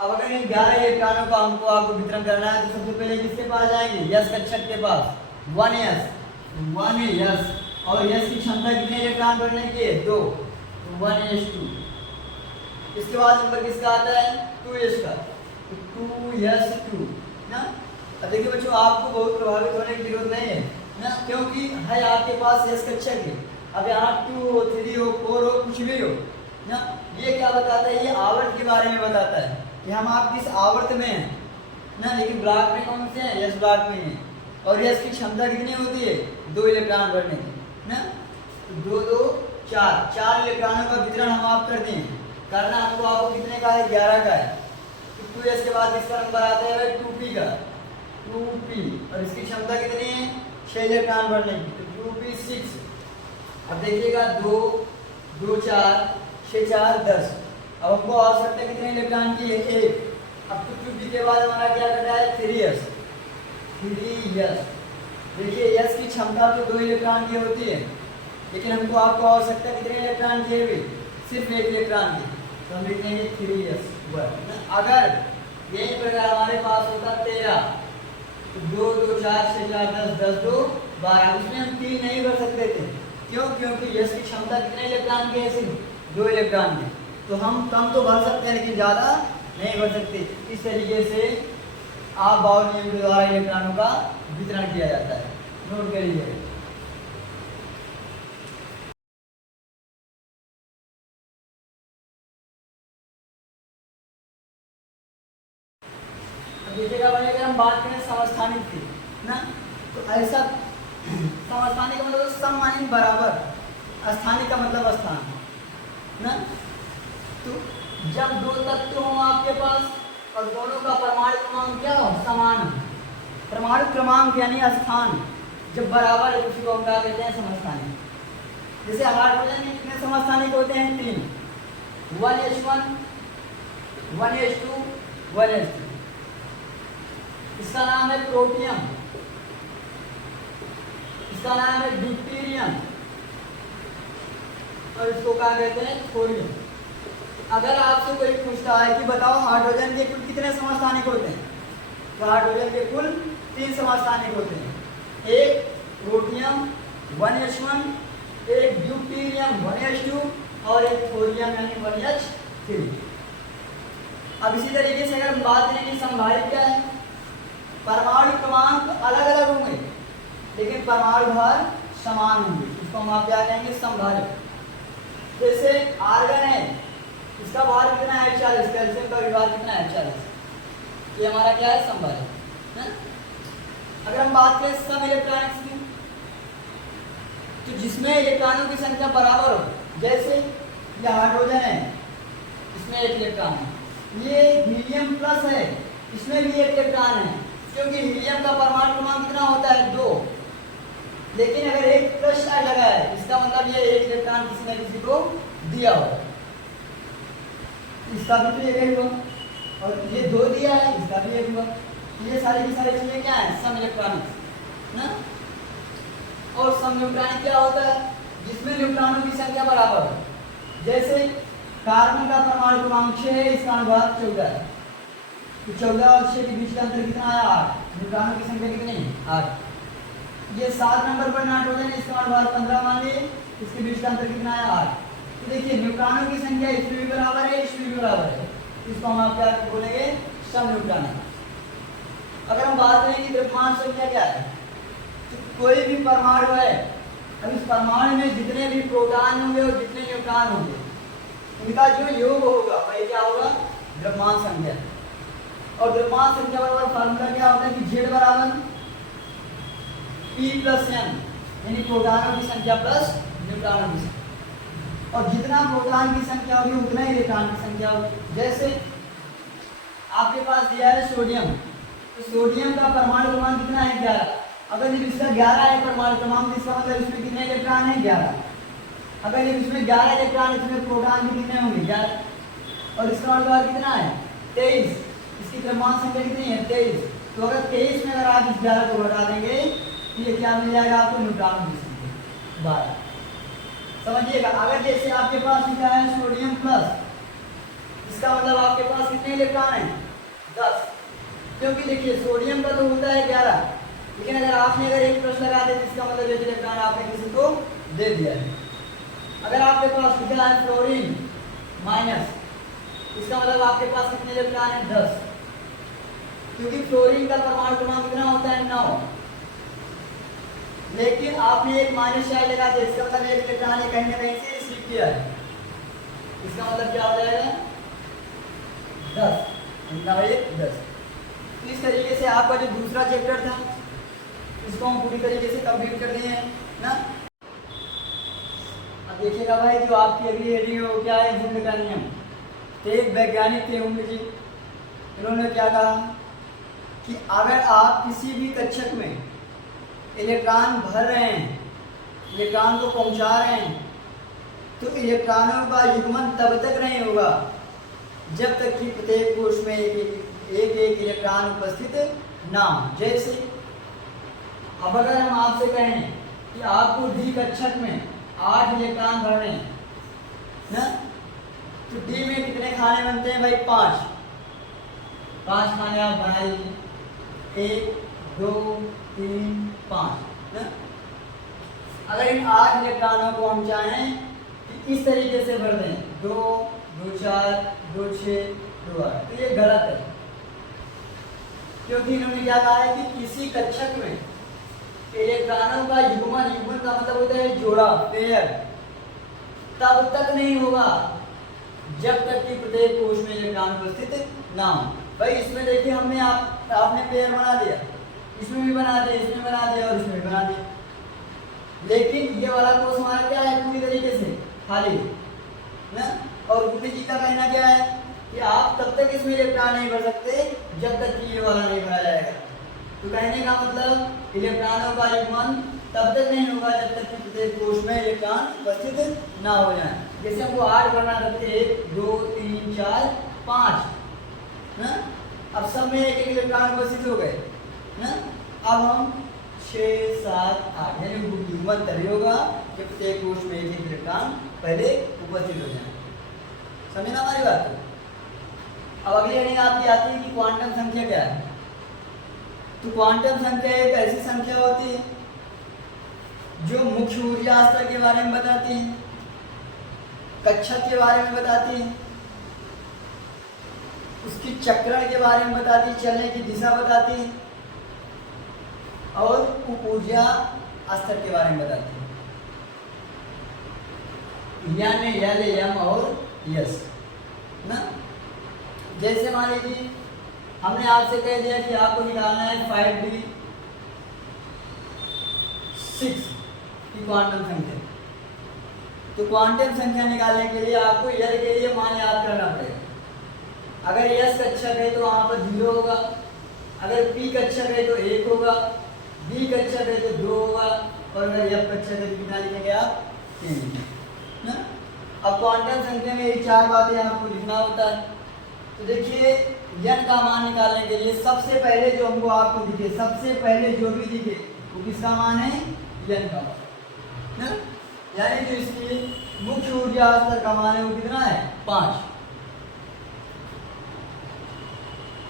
अब अगर इन 11 इलेक्ट्रॉनों का हमको आपको वितरण करना है तो सबसे पहले किसके पास जाएंगे? यस कक्षक के पास, 1s 1s, और यस की क्षमता कितने इलेक्ट्रॉन भरने की है? 2, तो 1s2। इसके बाद नंबर किसका आता है? 2s का, तो 2s2 ना। अब देखिए बच्चों, आपको बहुत प्रभावित होने की जरूरत नहीं है ना, क्योंकि है आपके पास यस कक्षक है। अब यहाँ 2 हो, 3 हो, 4 हो, कुछ भी हो ना, ये क्या बताता है? ये आवर्त के बारे में बताता है कि हम आप किस आवर्त में हैं ना। लेकिन ब्लॉक में कौन से हैं? यस ब्लॉक में है। और यस की क्षमता कितनी होती है? 2 इलेक्ट्रॉन भरने की ना, तो 2 2 4 इलेक्ट्रॉनों का वितरण हम आप करते हैं। करना हमको आपको कितने का है? 11 का है। तो 2s के बाद इसका नंबर आता है 2p का, 2p, और इसकी क्षमता कितनी है? 6 इलेक्ट्रॉन भरने की, तो 2p6। अब देखिएगा 2 2 4 6 4 10। अब हमको आवश्यकता कितने इलेक्ट्रॉन की है? 1। अब 2p के बाद हमारा क्या करना है? 3s। देखिए यस की क्षमता तो 2 इलेक्ट्रॉन की होती है, लेकिन हमको आपको आवश्यकता कितने इलेक्ट्रॉन की है? सिर्फ 1 इलेक्ट्रॉन की, तो हम लिखेंगे 3s1। अगर यही प्रकार हमारे पास होता 13, तो 2 2 4 6 4 10 10 2 12, उसमें हम 3 नहीं भर सकते थे। क्यों? क्योंकि यस की क्षमता कितने इलेक्ट्रॉन की है? सिर्फ 2 इलेक्ट्रॉन की। तो हम कम तो भर सकते हैं लेकिन ज़्यादा नहीं भर सकते। इस तरीके से आप बाउल नियम के द्वारा इलेक्ट्रॉनों का वितरण किया जाता है। नोट करिए। अब देखिएगा भाई, अगर हम बात करें समस्थानिक की ना, तो ऐसा समस्थानिक का मतलब सम मानी बराबर, स्थानिक का मतलब स्थान ना। तो जब 2 तत्व हो आपके पास और दोनों का परमाणु क्रमांक क्या हो? समान हो। परमाणु क्रमांक यानी स्थान जब बराबर है, उसी को हम क्या कहते हैं? समस्थानिक। जैसे हाइड्रोजन में कितने समस्थानिक होते हैं? 3, 1s1 1s2 1s3। इसका नाम है प्रोटियम, इसका नाम है ड्यूटेरियम, और इसको क्या कहते हैं? थोरियम। अगर आपसे कोई पूछता है कि बताओ हाइड्रोजन के कुल कितने समस्थानिक होते हैं, तो हाइड्रोजन के कुल 3 समस्थानिक होते हैं। एक प्रोटियम 1s1, एक ड्यूटेरियम 1s2, और एक थोरियम यानी 1s3। अब इसी तरीके से अगर हम बात करें कि संभारित क्या है? परमाणु क्रमांक अलग अलग होंगे लेकिन परमाणु भार समान होंगे, इसको हम आप क्या कहेंगे? संभारित। जैसे आर्गन है, इसका भार कितना है? 40। कैल्शियम का भी भार कितना है? 40। ये हमारा क्या है? संभारित है। अगर हम बात करें सम इलेक्ट्रॉनिक्स की, तो जिसमें इलेक्ट्रॉनों की संख्या बराबर हो, जैसे ये हाइड्रोजन है, इसमें 1 इलेक्ट्रॉन है। ये हीलियम प्लस है, इसमें भी 1 इलेक्ट्रॉन है, क्योंकि हीलियम का परमाणु क्रमांक कितना होता है? 2। लेकिन अगर एक प्लस लगा है, इसका मतलब ये 1 इलेक्ट्रॉन किसी ने किसी को दिया हो, इसका भी तो 1 हुआ, और ये 2 दिया है, इसका भी 1 हुआ। ये सारी की सारी चीजें क्या है? सम इलेक्ट्रॉनिक्स ना। और सम न्यूट्रॉनिक क्या होता है? जिसमें न्यूट्रॉनों की संख्या बराबर है। जैसे कार्बन का परमाणु क्रमांक 6 है, इसका अनुपात 14 है, तो 14 और 6 के बीच का अंतर कितना है? 8। न्यूट्रॉनों की संख्या कितनी है? 8। ये 7 नंबर पर नाइट्रोजन है, इसका अनुपात 15 मान लीजिए, इसके बीच का अंतर कितना है? 8। तो देखिए न्यूट्रॉनों की संख्या इसमें भी बराबर है, इसमें भी बराबर है, इसको हम आप क्या बोलेंगे? सम न्यूट्रॉनिक। अगर हम बात करें कि द्रव्यमान संख्या क्या है, तो कोई भी परमाणु है, अब इस परमाणु में जितने भी प्रोटॉन होंगे और जितने न्यूट्रॉन होंगे, इनका जो योग होगा वही क्या होगा? द्रव्यमान संख्या। और द्रव्यमान संख्या बराबर फार्मूला क्या होता है कि Z बराबर P प्लस N, यानी प्रोटॉनों की संख्या प्लस न्यूट्रॉनों की संख्या। और जितना प्रोटॉन की संख्या होगी उतना ही इलेक्ट्रॉन की संख्या होगी। जैसे आपके पास दिया है सोडियम, तो सोडियम का परमाणु क्रमांक कितना है? 11। अगर ये इसका 11 है परमाणु क्रमांक, इसका मतलब इसमें कितने इलेक्ट्रॉन है? 11। अगर ये इसमें 11 इलेक्ट्रॉन, इसमें प्रोटॉन भी कितने होंगे? 11। और इसका अनुपात कितना है? 23। इसकी द्रव्यमान संख्या कितनी है 23। तो अगर 23 में अगर आप इस 11 को घटा देंगे तो ये क्या मिल जाएगा आपको, न्यूट्रॉन मिल सकते 12। समझिएगा, अगर जैसे आपके पास लिखा है सोडियम प्लस, इसका मतलब आपके पास कितने इलेक्ट्रॉन हैं 10, क्योंकि देखिए सोडियम का तो होता है 11, लेकिन अगर आपने अगर एक प्लस लगा दिया तो इसका मतलब एक इलेक्ट्रॉन आपने किसी को दे दिया है। अगर आपके पास लिखा है फ्लोरीन माइनस, इसका मतलब आपके पास कितने इलेक्ट्रॉन है 10, क्योंकि फ्लोरीन का परमाणु क्रमांक कितना होता है 9, लेकिन आपने एक माइनस चार्ज लगा दिया, इसका मतलब एक इलेक्ट्रॉन ने कहीं ना कहीं से रिसीव किया है, इसका मतलब क्या हो जाएगा 10, 10। तो इस तरीके से आपका जो दूसरा चैप्टर था इसको हम पूरी तरीके से कंप्लीट कर दिए हैं ना। अब देखिएगा भाई, जो आपकी अगली हेडिंग है वो क्या है, जिंद का नियम। तो एक वैज्ञानिक थे होंगे जी, इन्होंने क्या कहा कि अगर आप किसी भी कक्षक में इलेक्ट्रॉन भर रहे हैं, इलेक्ट्रॉन को पहुंचा रहे हैं, तो इलेक्ट्रॉनों का युग्मन तब तक नहीं होगा जब तक कि प्रत्येक कोश में एक इलेक्ट्रॉन उपस्थित ना हो। जैसे अब अगर हम आपसे कहें कि आपको डी कक्षक में 8 इलेक्ट्रॉन भरने हैं ना, तो डी में कितने खाने बनते हैं भाई 5 खाने आप बना लीजिए, 1 2 3 5 ना। अगर इन 8 इलेक्ट्रॉनों को हम चाहें कि इस तरीके से भर दें 2 2 4 2 6 2 8, तो ये गलत है, क्योंकि इन्होंने क्या कहा है कि किसी कक्षक में इलेक्ट्रॉनों का युग्मन का मतलब होता है जोड़ा, पेयर, तब तक नहीं होगा जब तक कि प्रत्येक कोश में इलेक्ट्रॉन उपस्थित ना हो। भाई इसमें देखिए हमने आपने पेयर बना दिया, इसमें भी बना दिया, इसमें बना दिया और इसमें भी बना दिया, लेकिन ये वाला कोश हमारा क्या है पूरी तरीके से खाली ना। और गुप्ता जी का कहना क्या है कि आप तब तक इसमें इलेक्ट्रॉन नहीं भर सकते जब तक कि ये वाला नहीं भरा जाएगा। तो कहने का मतलब इलेक्ट्रॉनों का युग्मन तब तक नहीं होगा जब तक कि प्रत्येक कोश में इलेक्ट्रॉन उपस्थित ना हो जाए। जैसे हमको 8 भरना रखते 1 2 3 4 5 ना, अब सब में एक इलेक्ट्रॉन उपस्थित हो गए ना। अब हम 6 7 8 यानी युग्मन तभी होगा कि प्रत्येक कोश में एक इलेक्ट्रॉन पहले उपस्थित हो जाए। समझे ना हमारी बात को। अब अगली हेडिंग आपकी आती है कि क्वांटम संख्या क्या है। तो क्वांटम संख्या एक ऐसी संख्या होती है जो मुख्य ऊर्जा स्तर के बारे में बताती है, कक्षक के बारे में बताती है, उसकी चक्रण के बारे में बताती है, चलने की दिशा बताती है, और उप ऊर्जा स्तर के बारे में बताती है, यानी एल एम और यस ना। जैसे मान लीजिए हमने आपसे कह दिया कि आपको निकालना है 5d6 की क्वांटम संख्या, तो क्वांटम संख्या निकालने के लिए आपको एल के लिए मान याद करना पड़ेगा। अगर एस कक्षक है तो वहाँ पर 0 होगा, अगर पी कक्षक है तो 1 होगा, बी कक्षक है तो 2 होगा, और अगर एफ कक्षक है तो कितना लिखेंगे आप 3 ना। अब क्वांटम संख्या में ये 4 बातें आपको लिखना होता है। तो देखिए n का मान निकालने के लिए सबसे पहले जो हमको आपको दिखे, सबसे पहले जो भी दिखे वो किसका मान है n का मान ना, यानी जो इसकी मुख्य ऊर्जा स्तर का मान है वो कितना है 5।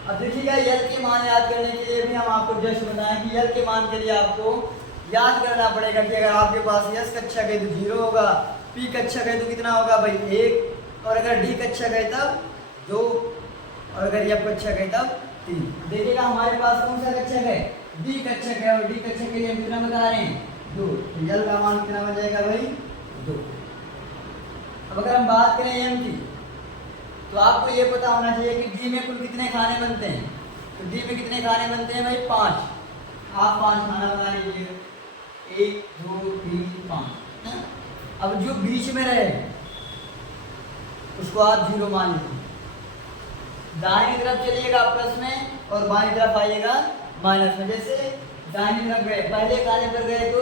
अब देखिएगा यल के मान याद करने के लिए भी हम आपको जस्ट बताएं कि यल के मान के लिए आपको याद करना पड़ेगा कि अगर आपके पास यस कक्षक है तो 0 होगा, पी कक्षक है तो कितना होगा भाई 1, और अगर डी कक्षक है तब 2, और अगर एफ कक्षक है तब 3। देखिएगा हमारे पास कौन सा कक्षक है डी कक्षक है, और डी कक्षक के लिए हम कितना बता रहे हैं 2, तो यल का मान कितना बन जाएगा भाई 2। अब अगर हम बात करें एम की, तो आपको ये पता होना चाहिए कि डी में कुल कितने खाने बनते हैं। तो डी में कितने खाने बनते हैं भाई 5, आप 5 खाना बना लीजिए, 1 2 3 5। अब जो बीच में रहे उसको आप 0 मान लीजिए, दाहिनी तरफ चलिएगा प्लस में और बाईं तरफ आइएगा माइनस में। जैसे दाहिनी तरफ गए, पहले खाने पर गए तो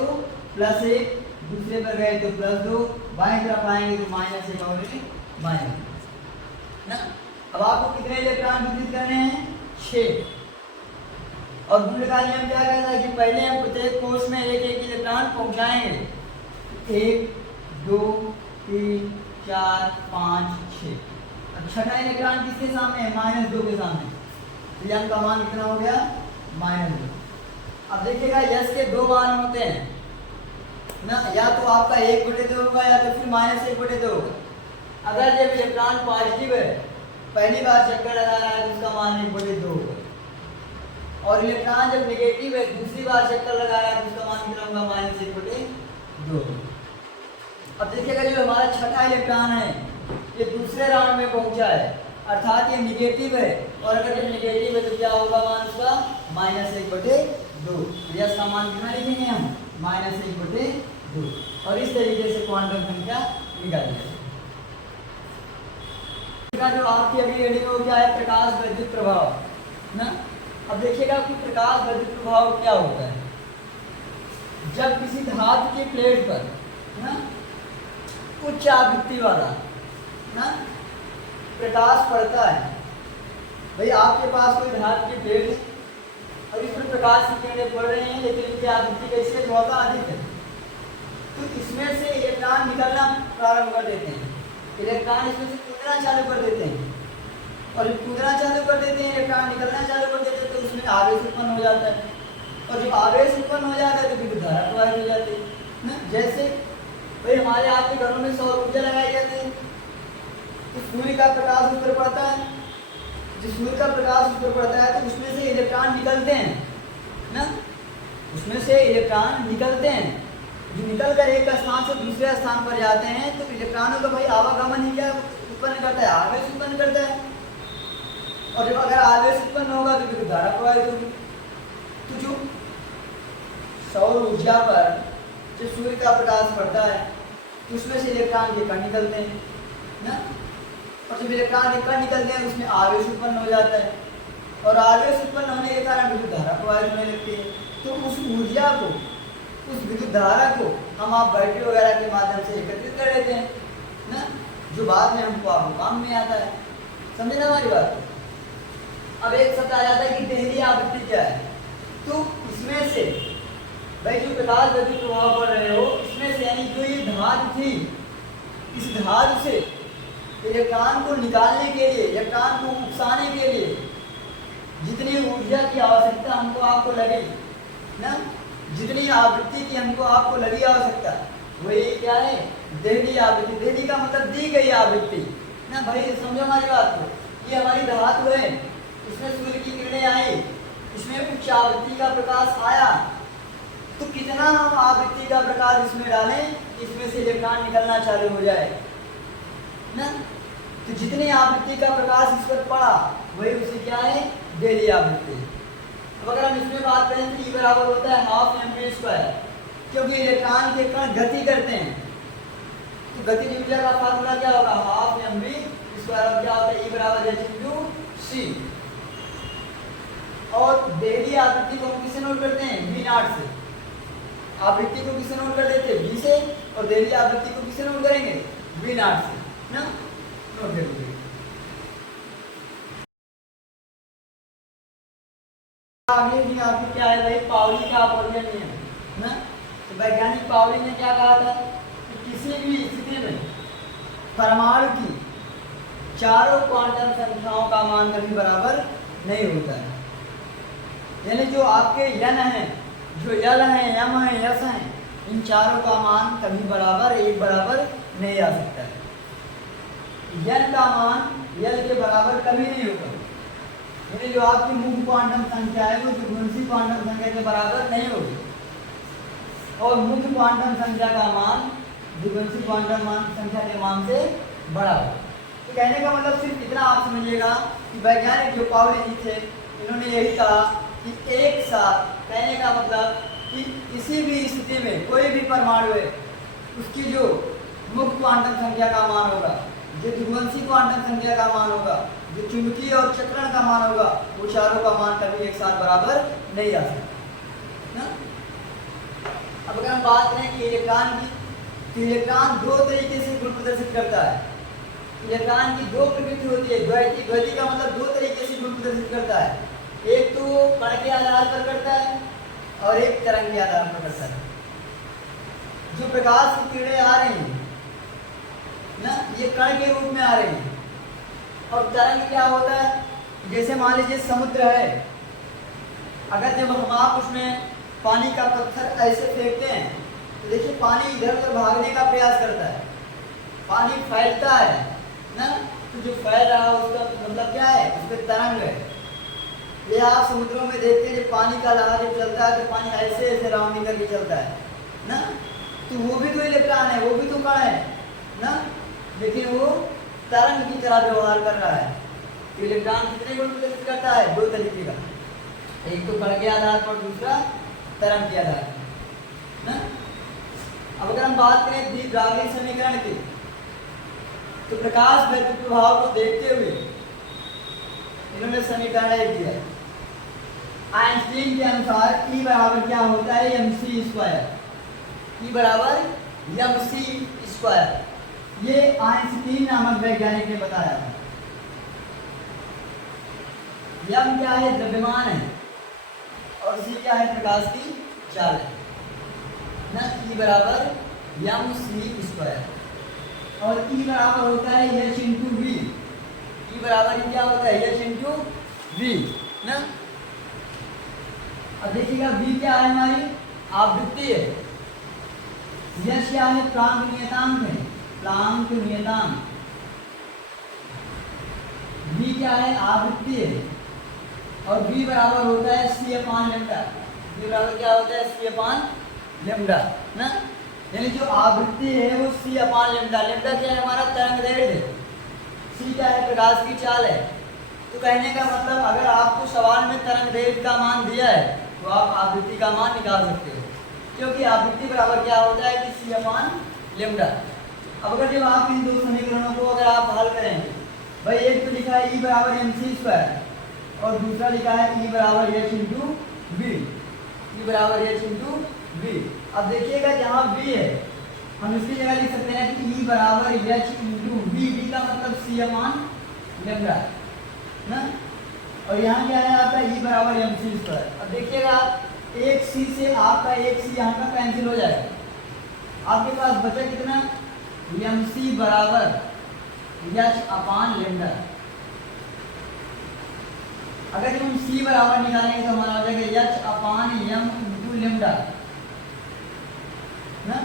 +1, दूसरे पर गए तो +2, बाईं तरफ आएंगे तो -1 और -1 ना। अब आपको कितने इलेक्ट्रॉन वितरित करने हैं 6। और गुण का नियम क्या कहता है कि पहले हम प्रत्येक कोष में एक एक इलेक्ट्रॉन पहुंचाएंगे। 1 2 3 4 5 6। अब छठा इलेक्ट्रॉन किसके सामने है? -2 के सामने। तो यम का मान कितना हो गया? -2। अब देखिएगा यस के दो मान होते हैं ना, या तो आपका 1/2 होगा या तो फिर -1/2 होगा। अगर जब इलेक्ट्रॉन पॉजिटिव है, पहली बार चक्कर लगा रहा है तो उसका मान 1/2 होगा। और इलेक्ट्रॉन जब नेगेटिव है, दूसरी बार चक्कर लगा रहा है तो उसका मान कितना होगा? -1/2। अब देखिएगा जो हमारा छठा इलेक्ट्रॉन है ये दूसरे राउंड में पहुंचा है, अर्थात ये नेगेटिव है। और अगर जब नेगेटिव है तो क्या होगा मान उसका? -1/2। यस का मान कितना लिखेंगे हम? -1/2। और इस तरीके से क्वांटम संख्या निकाल लेंगे। जो आपकी अभी रीडिंग हो क्या है? प्रकाश वैद्युत प्रभाव ना। अब देखिएगा कि प्रकाश वैद्युत प्रभाव क्या होता है। जब किसी धातु की प्लेट पर ना उच्च आवृत्ति वाला ना प्रकाश पड़ता है, भाई आपके पास कोई धातु की प्लेट है और इस पर प्रकाश की किरणें पड़ रही हैं, लेकिन इनकी आवृत्ति कैसी है? बहुत अधिक है। तो इसमें से इलेक्ट्रॉन निकलना प्रारंभ कर देते हैं। इलेक्ट्रॉन इसमें से कूदना चालू कर देते हैं, और जब कूदना चालू कर देते हैं, इलेक्ट्रॉन निकलना चालू कर देते हैं, तो उसमें आवेश उत्पन्न हो जाता है। और जब आवेश उत्पन्न हो जाता है तो विद्युत धारा प्रवाहित हो जाती है ना। जैसे भाई हमारे आपके घरों में सौर ऊर्जा लगाई जाती है, तो सूर्य का प्रकाश उस पर पड़ता है। जो सूर्य का प्रकाश उस पर पड़ता है तो उसमें से इलेक्ट्रॉन निकलते हैं ना, उसमें से इलेक्ट्रॉन निकलते हैं। जो निकल कर एक स्थान से दूसरे स्थान पर जाते हैं तो इलेक्ट्रॉनों का भाई आवागमन ही क्या उत्पन्न करता है? आवेश उत्पन्न करता है। और जब अगर आवेश उत्पन्न होगा तो विद्युत धारा प्रवाहित होगी। तो जो सौर ऊर्जा पर जो सूर्य का प्रकाश पड़ता है तो उसमें से इलेक्ट्रॉन के कण निकलते हैं ना। और जब इलेक्ट्रॉन के कण निकलते हैं तो उसमें आवेश उत्पन्न हो जाता है, और आवेश उत्पन्न होने के कारण विद्युत धारा प्रवाहित होने लगती है। तो उस ऊर्जा को, उस विद्युत धारा को हम आप बैटरी वगैरह के माध्यम से एकत्रित कर लेते हैं ना, जो बाद में हमको आपको काम में आता है। समझे ना हमारी बात? अब एक शब्द आ जाता है कि देहली आवृत्ति क्या है। तो इसमें से भाई जो प्रकाश वैद्युत प्रभाव पड़ रहे हो, इसमें से यानी जो ये धातु थी, इस धातु से इलेक्ट्रॉन को निकालने के लिए, इलेक्ट्रॉन को उकसाने के लिए जितनी ऊर्जा की आवश्यकता हमको आपको लगेगी ना, जितनी आवृत्ति की हमको आपको लगी आवश्यकता, वही क्या है? देहली आवृत्ति। देहली का मतलब दी गई आवृत्ति ना। भाई समझो हमारी बात को, ये हमारी धातु है, इसमें सूर्य की किरणें आई, इसमें उच्च आवृत्ति का प्रकाश आया, तो कितना हम आवृत्ति का प्रकाश इसमें डालें इसमें से इलेक्ट्रॉन निकलना चालू हो जाए ना। तो जितनी आवृत्ति का प्रकाश इस पर पड़ा वही उसे क्या है? देहली आवृत्ति। अब अगर हम इसमें बात करें तो E बराबर होता है ½ m², क्योंकि इलेक्ट्रॉन के कण गति करते हैं। तो गतिज ऊर्जा का फार्मूला क्या होगा? ½ m² और क्या होता है? E बराबर h/c। और देहली आवृत्ति को हम किससे नोट करते हैं? V0 से। आवृत्ति को किससे नोट कर देते हैं? V से। और देहली आवृत्ति को किससे नोट करेंगे? V0 से ना। नोट कर लीजिए। आगे भी आपकी क्या है भाई? पाउली का अपवर्जन नियम ना। तो वैज्ञानिक पाउली ने क्या कहा था कि किसी भी स्थिति में परमाणु की चारों क्वांटम संख्याओं का मान कभी बराबर नहीं होता है। यानी जो आपके यन है, जो यल है, यम है, यस है, इन चारों का मान कभी बराबर एक बराबर नहीं आ सकता है। यन का मान यल के बराबर कभी नहीं होगा। यानी जो आपकी मुख्य क्वांटम संख्या है वो द्विगुणसी क्वांटम संख्या के बराबर नहीं होगी, और मुख्य क्वांटम संख्या का मान द्विगुणसी क्वांटम संख्या के मान से बड़ा होगा। तो कहने का मतलब सिर्फ इतना आप समझिएगा कि वैज्ञानिक जो पाउली जी थे, इन्होंने यही कहा कि एक साथ, कहने का मतलब कि किसी भी स्थिति में कोई भी परमाणु है उसकी जो मुख्य क्वांटम संख्या का मान होगा, जो द्विगुणसी क्वांटम संख्या का मान होगा, जो चुंबकीय और चक्रण का मान होगा, वो चारों का मान कभी एक साथ बराबर नहीं आ सकता। अब अगर हम बात करें कि इलेक्ट्रॉन की, तो इलेक्ट्रॉन दो तरीके से गुण प्रदर्शित करता है। इलेक्ट्रॉन की दो प्रकृति होती है, द्वैती। द्वैती का मतलब दो तरीके से गुण प्रदर्शित करता है। एक तो कण के आधार पर करता है और एक तरंग के आधार पर करता है। जो प्रकाश की किरणें आ रही हैं ना, ये कण के रूप में आ रही हैं। और तरंग क्या होता है, जैसे मान लीजिए समुद्र है, अगर जब हम आप उसमें पानी का पत्थर ऐसे फेंकते हैं तो देखिए पानी इधर उधर भागने का प्रयास करता है, पानी फैलता है ना, तो जो फैल रहा है उसका मतलब क्या है, उसमें तरंग है। ये आप समुद्रों में देखते हैं जब पानी का लहर जब चलता है तो पानी ऐसे ऐसे राउंडिंग करके चलता है ना, तो वो भी तो इलेक्ट्रॉन है, वो भी तो कण है ना, लेकिन वो तरंग की तरह व्यवहार कर रहा है। तो इलेक्ट्रॉन कितने गुण प्रदर्शित करता है, दो तरीके का, एक तो कण के आधार पर, दूसरा तरंग के आधार पर ना। अब अगर हम बात करें डी ब्रागली समीकरण की, तो प्रकाश वैद्युत प्रभाव को देखते हुए इन्होंने समीकरण एक दिया है। आइंस्टीन के अनुसार E बराबर क्या होता है, mc स्क्वायर। E बराबर mc स्क्वायर, ये आइंस्टीन नामक वैज्ञानिक ने बताया है। m क्या है, द्रव्यमान है, और c क्या है, प्रकाश की चाल है ना। E बराबर mc स्क्वायर, और E बराबर होता है h इंटू वी। E बराबर क्या होता है, h इंटू वी ना। अब देखिएगा V क्या है, हमारी आवृत्ति है। h क्या है, प्लांक नियतांक है, प्लांक नियतांक। V क्या है, आवृत्ति है, और V बराबर होता है c अपान लेम्डा। V बराबर क्या होता है, c अपान लेम्डा ना, यानी जो आवृत्ति है वो c अपान लेम्डा। लेम्डा क्या है, हमारा तरंगदैर्घ्य है, c क्या है, प्रकाश की चाल है। तो कहने का मतलब अगर आपको सवाल में तरंगदैर्घ्य का मान दिया है तो आप आवृत्ति का मान निकाल सकते हो, क्योंकि आवृत्ति बराबर क्या होता है कि c अपान लेम्डा। अब अगर जब आप इन दो समीकरणों को अगर आप हल करेंगे, भाई एक तो लिखा है E बराबर mc स्क्वायर और दूसरा लिखा है E बराबर h इंटू वी। E बराबर h इंटू वी। अब देखिएगा जहाँ v है हम इसकी जगह लिख सकते हैं कि E बराबर h इंटू वी। वी का मतलब c अपान लेम्डा ना, और यहाँ क्या है आपका E बराबर mc स्क्वायर। अब देखिएगा एक c से आपका एक c यहाँ का कैंसिल हो जाएगा, आपके पास बचा कितना, mc बराबर h अपान लेम्डा। अगर जब हम c बराबर निकालेंगे तो हमारा आ जाएगा h अपान m इंटू लेम्डा ना।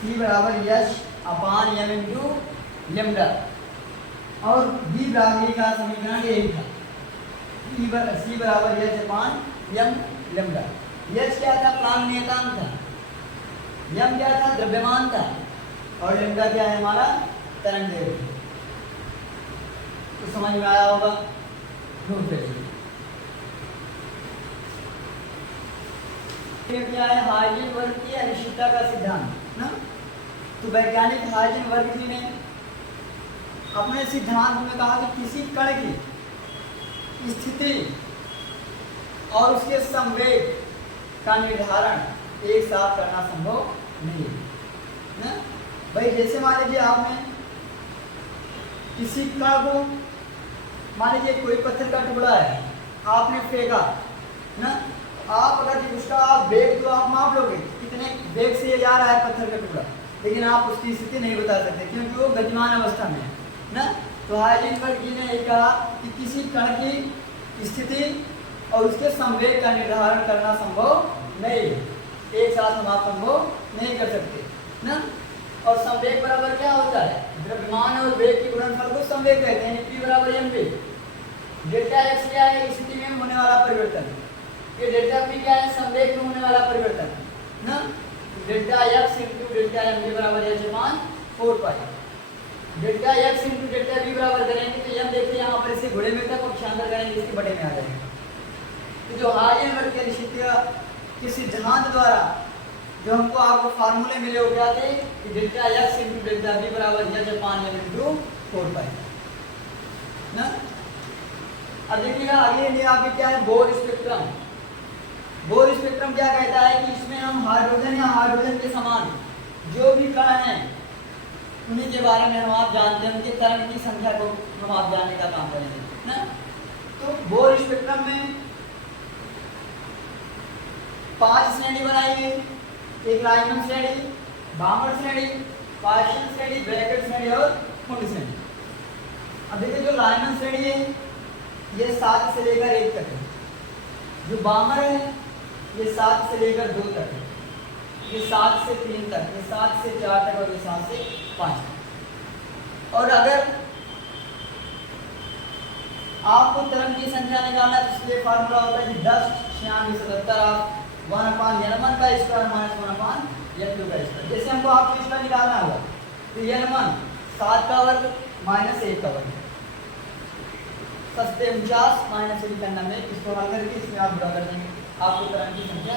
c बराबर h अपान m इंटू लेम्डा, और डी ब्रागली का समीकरण यही था, c बराबर h अपान m लेम्डा। h क्या था, प्लांक नियतांक था, m क्या था, द्रव्यमान था, और लेम्डा क्या है, हमारा तरंगदैर्घ्य। तो समझ में आया होगा। क्या है, हाइजेनबर्ग की अनिश्चितता का सिद्धांत ना। तो वैज्ञानिक हाइजेनबर्ग जी ने अपने सिद्धांत में कहा कि किसी कण की स्थिति और उसके संवेग का निर्धारण एक साथ करना संभव नहीं है ना। भाई जैसे मान लीजिए आपने किसी कण को, मान लीजिए कोई पत्थर का टुकड़ा है, आपने फेंका ना, आप अगर उसका वेग तो आप माप लोगे कितने वेग से ये जा रहा है पत्थर का टुकड़ा, लेकिन आप उसकी स्थिति नहीं बता सकते क्योंकि वो गतिमान अवस्था में है ना। तो हाइजेनबर्ग जी ने ये कहा कि किसी कण की स्थिति और उसके संवेग का निर्धारण करना संभव नहीं है, एक साथ हम आप संभव नहीं कर सकते ना। और संवेग बराबर क्या होता है, द्रव्यमान और वेग के गुणनफल को संवेग कहते हैं, P बराबर mv। डेल्टा x क्या है, स्थिति में होने वाला परिवर्तन, ये डेल्टा p क्या है, संवेग में होने वाला परिवर्तन ना। Delta x into delta mv बराबर h अपान 4 pi. Delta x into delta v बराबर करेंगे तो m देखिए यहाँ पर इसे घोड़े में तक पक्षांतर करेंगे, इसके बटे में आ जाएगा। तो जो हाइजेनबर्ग की अनिश्चितता के सिद्धांत द्वारा जो हमको आपको फार्मूले मिले हो क्या थे कि delta x into delta v बराबर h अपान m इंटू 4 पाई ना। अब देखिएगा आगे ये आपके क्या है, बोर स्पेक्ट्रम। बोर स्पेक्ट्रम क्या कहता है कि इसमें हम हाइड्रोजन या हाइड्रोजन के समान जो भी कण हैं उन्हीं के बारे में हम आप जानते हैं, उनके तरंग की संख्या को हम आप जानने का काम करेंगे ना। तो बोर स्पेक्ट्रम में 5 श्रेणी बनाई गई, एक लाइनमैन श्रेणी, बामर श्रेणी, पार्शियल श्रेणी, ब्रैकेट श्रेणी और कुंड श्रेणी। अब देखिए जो लाइनमैन श्रेणी है ये 7 से लेकर 1 तक है, जो बामर है ये 7 से लेकर 2 तक है, ये 7 से 3 तक, ये 7 से 4 तक और ये 7 से 5 तक। और अगर आपको तरंग की संख्या निकालना है तो इसलिए फार्मूला होता है कि 10 96 77 आप 1/n1 का स्क्वायर माइनस 1/n2 का स्क्वायर। जैसे हमको आपको इसका निकालना होगा तो n1 7 का वर्ग माइनस 1 का वर्ग, 49 माइनस 1 करना में इसको हल करके इसमें आप गुणा कर देंगे, आपको तरंग की संख्या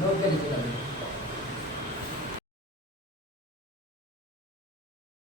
नोट कर लीजिएगा।